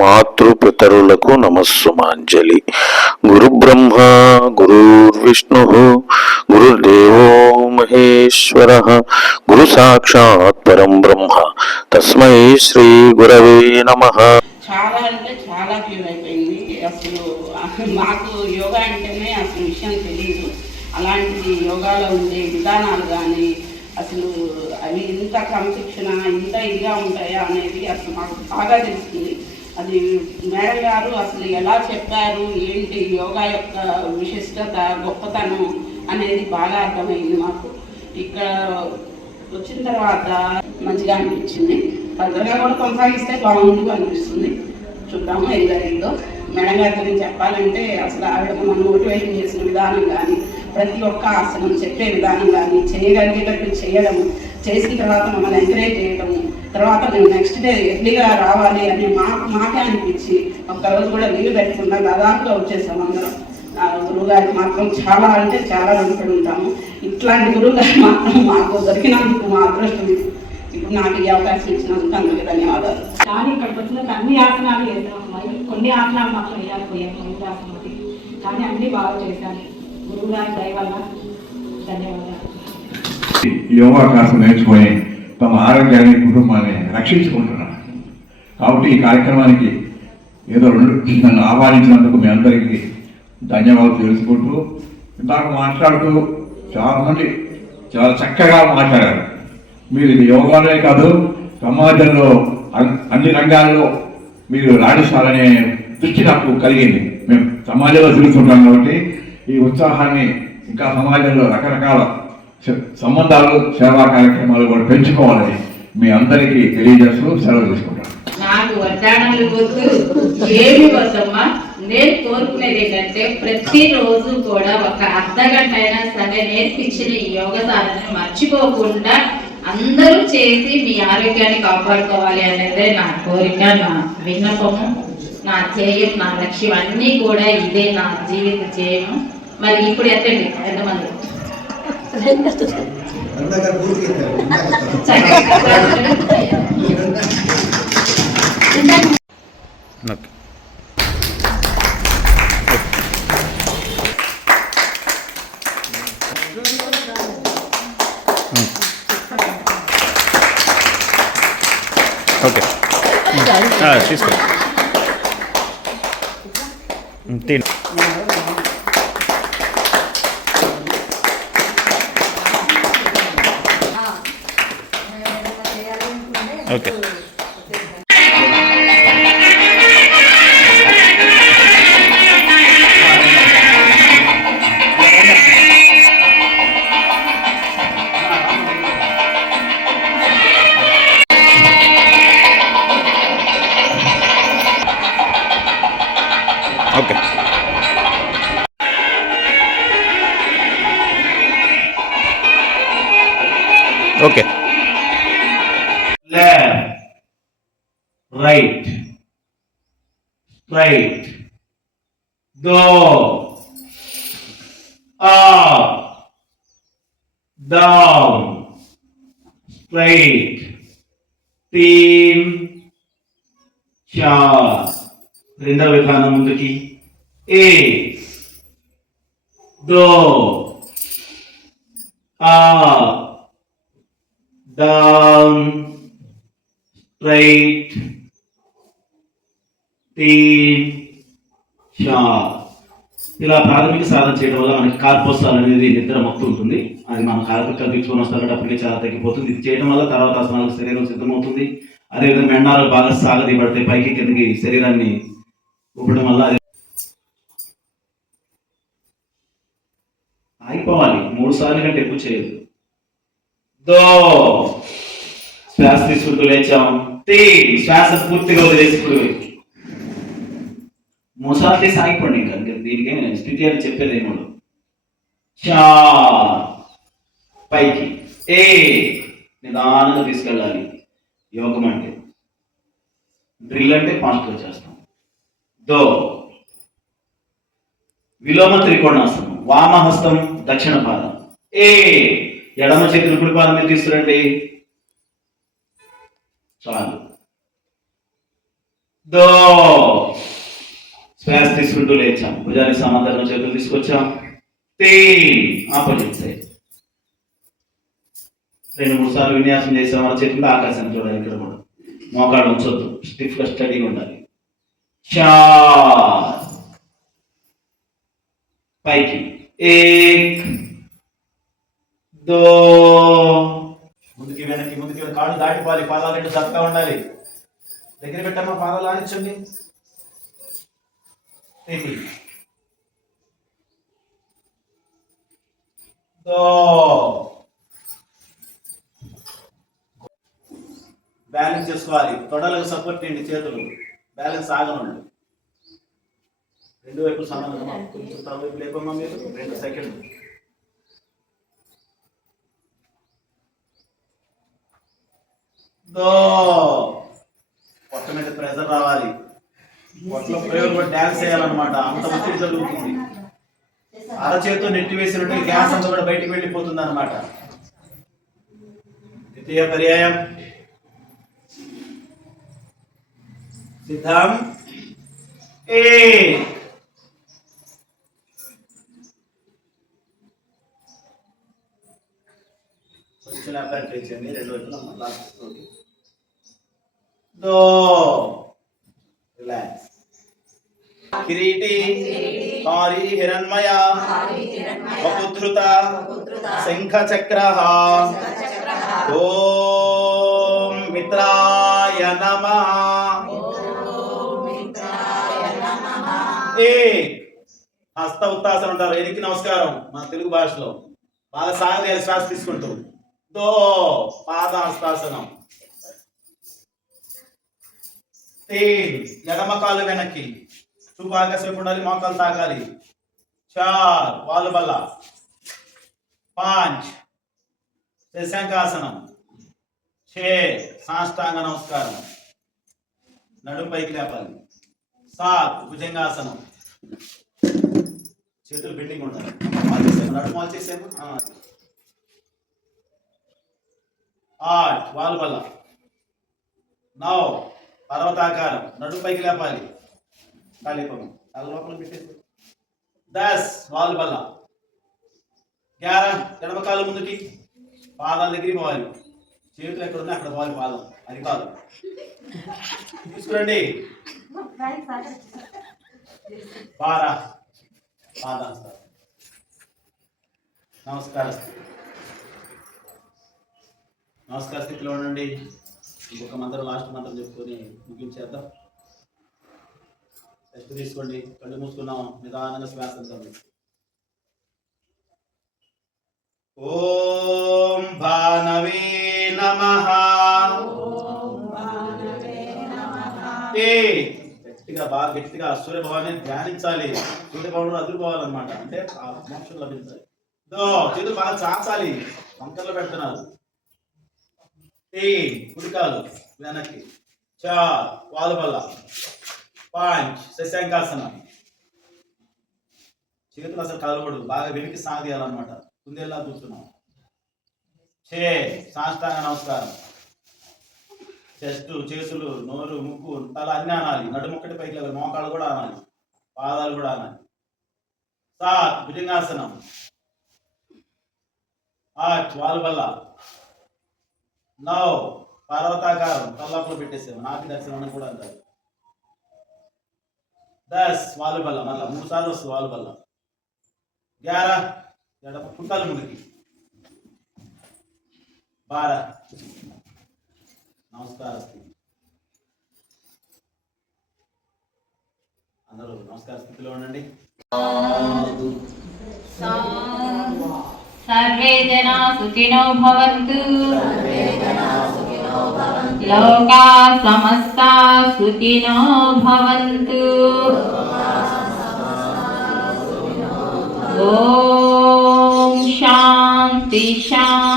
మాతృపితరులకు నమస్సుమాంజలి. గురు బ్రహ్మ గురుర్విష్ణు గురుర్దేవో మహేశ్వర గురు సాక్షాత్ పరం బ్రహ్మ తస్మై శ్రీ గురవే నమః. చాలా అంటే చాలా క్యూర్ అయిపోయింది. అసలు మాకు యోగా అంటేనే అసలు విషయం తెలియదు. అలాంటిది యోగాలో ఉండే విధానాలు కానీ అసలు అవి ఇంత క్రమశిక్షణ ఇంత ఇదిగా ఉంటాయా అనేది అసలు మాకు బాగా తెలుస్తుంది. అది మేడం గారు అసలు ఎలా చెప్పారు, ఏంటి యోగా యొక్క విశిష్టత గొప్పతనం అనేది బాగా అర్థమైంది మాకు. ఇక్కడ వచ్చిన తర్వాత మంచిగా అనిపించింది. ఫర్దర్గా కూడా కొనసాగిస్తే బాగుంటుంది అనిపిస్తుంది. చూద్దాము ఏం జరిగిందో. మేడం గారి గురించి చెప్పాలంటే అసలు ఆవిడ మనం మోటివేషన్ చేసిన విధానం కానీ, ప్రతి ఒక్క ఆసనం చెప్పే విధానం కానీ, చేయగలిగేటట్టు చేయడము, చేసిన తర్వాత మమ్మల్ని ఎంకరేజ్ చేయడము, తర్వాత మేము నెక్స్ట్ డే ఎర్లీగా రావాలి అని మాకే అనిపించి ఒక్కరోజు కూడా లీవ్ పెట్టకుండా దాదాపుగా వచ్చేసాం అందరం. గురువుగారికి మాత్రం చాలా అంటే చాలా రుణపడి ఉంటాము. ఇట్లాంటి గురువుగారు మాత్రం మాకు దొరికినందుకు మా అదృష్టం. ఇప్పుడు నాకు ఈ అవకాశం ఇచ్చినందుకు అందరికీ ధన్యవాదాలు. కానీ ఇక్కడికి వచ్చినాక అన్ని ఆసనాలు చేసాం. కొన్ని ఆసనాలు మాత్రం వేయకపోయాము, మయూరాసనం అది. కానీ అన్ని బాగా చేశాను. గురువు గారి దయ వల్ల ధన్యవాదాలు. యోగాభ్యాసం నేర్చుకొని తమ ఆరోగ్యాన్ని కుటుంబాన్ని రక్షించుకుంటున్నారు. కాబట్టి ఈ కార్యక్రమానికి నన్ను ఆహ్వానించినందుకు మీ అందరికీ ధన్యవాదాలు తెలుసుకుంటూ, ఇందాక మాట్లాడుతూ చాలామంది చాలా చక్కగా మాట్లాడారు. మీరు ఇది యోగానే కాదు, సమాజంలో అన్ని రంగాల్లో మీరు రాణిస్తారనే దృష్టి నాకు కలిగింది. మేము సమాజంలో తిరుగుతుంటాం కాబట్టి ఈ ఉత్సాహాన్ని ఇంకా సమాజంలో రకరకాల సంబంధాలు, సేవా కార్యక్రమాలు కూడా పెంచుకోవాలని మీ అందరికీ తెలియజేస్తూ సెలవు తీసుకుంటాను. నాకు వడ్డాణాలు వద్దు, ఏమి వద్దమ్మా. నేను కోరుకునేది ఏంటంటే ప్రతిరోజు కూడా ఒక అర్ధగంట అయినా సరే నేర్పించిన ఈ యోగ సాధనని మర్చిపోకుండా అందరూ చేసి మీ ఆరోగ్యాన్ని కాపాడుకోవాలి అనేదే నా కోరిక, నా విన్నపము, నా ధ్యేయం, నా లక్ష్యం అన్నీ కూడా ఇదే నా జీవిత ధ్యేయము. మరి ఇప్పుడు ఎంతమంది ఓకే తీసుకో తిను. Okay okay okay left, right, straight, go, up, down, straight, तीन चार. రెండవ విధానం ముందుకి. 1 2 up, down, straight, 3 4. ఇలా ప్రాథమిక సాధన చేయడం వల్ల మనకి కార్పోస్టాల్ అనేది నిద్ర మొత్తం ఉంటుంది. అది మనం కార్యక్రమాలు తీసుకొని వస్తారు అప్పటికే చాలా తగ్గిపోతుంది. ఇది చేయడం వల్ల తర్వాత ఆసనాలకు శరీరం సిద్ధమవుతుంది. అదేవిధంగా మెండాలు బాగా సాగదీయబడతాయి, పైకి కిందకి శరీరాన్ని ఊపడం వల్ల ఆగిపోవాలి. 3 సార్లు కంటే ఎక్కువ చేయదు. దో శ్వాస తీసుకుంటూ లేచాం. శ్వాస పూర్తిగా వదిలేసి ఇప్పుడు 3 సార్లు తీసి ఆగిపోండి. ఇంకా దీనికి స్థితి అని చెప్పేది ఏమో. పైకి నిదానంగా తీసుకెళ్ళాలి. యోగం అంటే డ్రిల్ అంటే ఫాస్ట్గా చేస్తాం. దో విలోమ త్రికోణాసనం, వామహస్తం దక్షిణ పాదం. ఎడమ చేతులు కుడి పాదం మీద తీసుకురండి. చాలు. దో శ్వాస తీసుకుంటూ లేచాం. భుజానికి సమాంతరంగా చేతులు తీసుకొచ్చాం. ఆపోజిట్ సైడ్ 2-3 సార్లు విన్యాసం చేసాం. మన చేతులు ఆకాశాన్ని చూడాలి. ఇక్కడ కూడా మోకాడు ఉంచొద్దు, స్టిఫ్ గా స్టడీగా ఉండాలి. పైకి 1 2 ముందుకి వెనక్కి కాళ్ళు దాటిపోవాలి. పాదాలు 2 చక్కగా ఉండాలి. దగ్గర పెట్టమ్మా, పాదాలు ఆడించండి. 3 2 బ్యాలెన్స్ చేసుకోవాలి. తొడలకు సపోర్ట్ చేయండి. చేతులు బ్యాలెన్స్ ఆగనండి. 2 వైపులు సమానంగా కొంచెం తల వైపు లేపమ్మా. మీరు 2 సెకండ్లు. పొట్ట మీద ప్రెజర్ రావాలి. పొట్టలో ప్రయోగం డ్యాన్స్ చేయాలన్నమాట. అంత ఒత్తిడి జరుగుతుంది. అరచేతో నెట్టి వేసినట్టు గ్యాస్ అంతా కూడా బయటికి వెళ్ళిపోతుంది అనమాట. ద్వితీయ పర్యాయం. సిద్ధం. కొంచెం అప్లైట్ చేయండి. 2 వైపులా లాస్ట్. దో రిలాక్స్. కిరీటి కారి హిరణ్మయ వపుధృత శంఖ చక్ర. ఓం మిత్రాయ నమః. హస్త ఉత్తాసనం అంటారు. ఎనికి నమస్కారం మన తెలుగు భాషలో. బాగా సాగదీయాలి శ్వాస తీసుకుంటూ. దో పాద హస్తాసనం. 3 ఎడమ కాలు వెనక్కి, చూపు ఆకాశం ఉండాలి, మోకాలు తాకాలి. 4 వాలు బల్ల. 5 శశాంకాసనం. 6 సాష్టాంగ నమస్కారం, నడుము పైకి లేపాలి. 7 భుజంగాసనం, చేతులు బెండింగ్ ఉండాలి. నడుము మార్చేసాము. 8 వాలు బల్ల. 9 పర్వతాకారం, నడుము పైకి లేపాలి. కాలిపము తల లోపల పెట్టేసి. 10 వాలు బల్ల. 11 ఎడమ కాలు ముందుకి, పాదాల దగ్గరికి పోవాలి. చేతులు ఎక్కడ ఉన్నాయి అక్కడ పోవాలి. పాదం అది కాదు. తీసుకురండి. 12 పాదాలు. నమస్కార స్థితిలో ఉండండి. ఇంకొక మంత్రం, లాస్ట్ మంత్రం చెప్పుకొని ముగించేద్దాం. రెస్ట్ తీసుకోండి. కళ్ళు మూసుకున్నాం. నిదానంగా శ్వాస అంతండి. ఓం భానవే నమః. గట్టిగా, బాగా గట్టిగా సూర్యభవాన్ని ధ్యానించాలి. సూర్యభవనంలో అదిరిపోవాలన్నమాట. అంటే ఆ మోక్షం లభించాలి. చేతులు బాగా చాచాలి. వంకర్లో పెడుతున్నారు. కుడికాలు వెనక్కి. 4 వాలు బల్ల. 5 శశాంకాసనం. చేతులు అసలు కలవడు, బాగా వెనక్కి సాగదీయాలన్నమాట. కుందేలా కూర్చున్నాం. 6 సాష్టాంగ నమస్కారం. చెస్ట్, చేతులు, నోరు, ముక్కు, తల అన్ని అనాలి. నడుము ఒక్కటి పైకి లేవాలి. మోకాళ్ళు కూడా అనాలి. పాదాలు కూడా అనాలి. 7 భుజంగాసనం. 8 వాలు బల్ల. 9 పర్వతాకారం, తలలోపల పెట్టేసాము. నాకి దర్శనం కూడా అంటారు. 10 వాలు బల్ల. మళ్ళీ 3 సార్లు వస్తుంది వాలు బల్ల. 11 ఎడమ కుంటాలు ముందుకి. 12 నమస్కార స్థితి. అందరూ నమస్కార స్థితిలో ఉండండి. సర్వే జనా సుఖినో భవంతు. లోకా సమస్తా సుఖినో భవంతు. ఓం శాంతి శాంతి.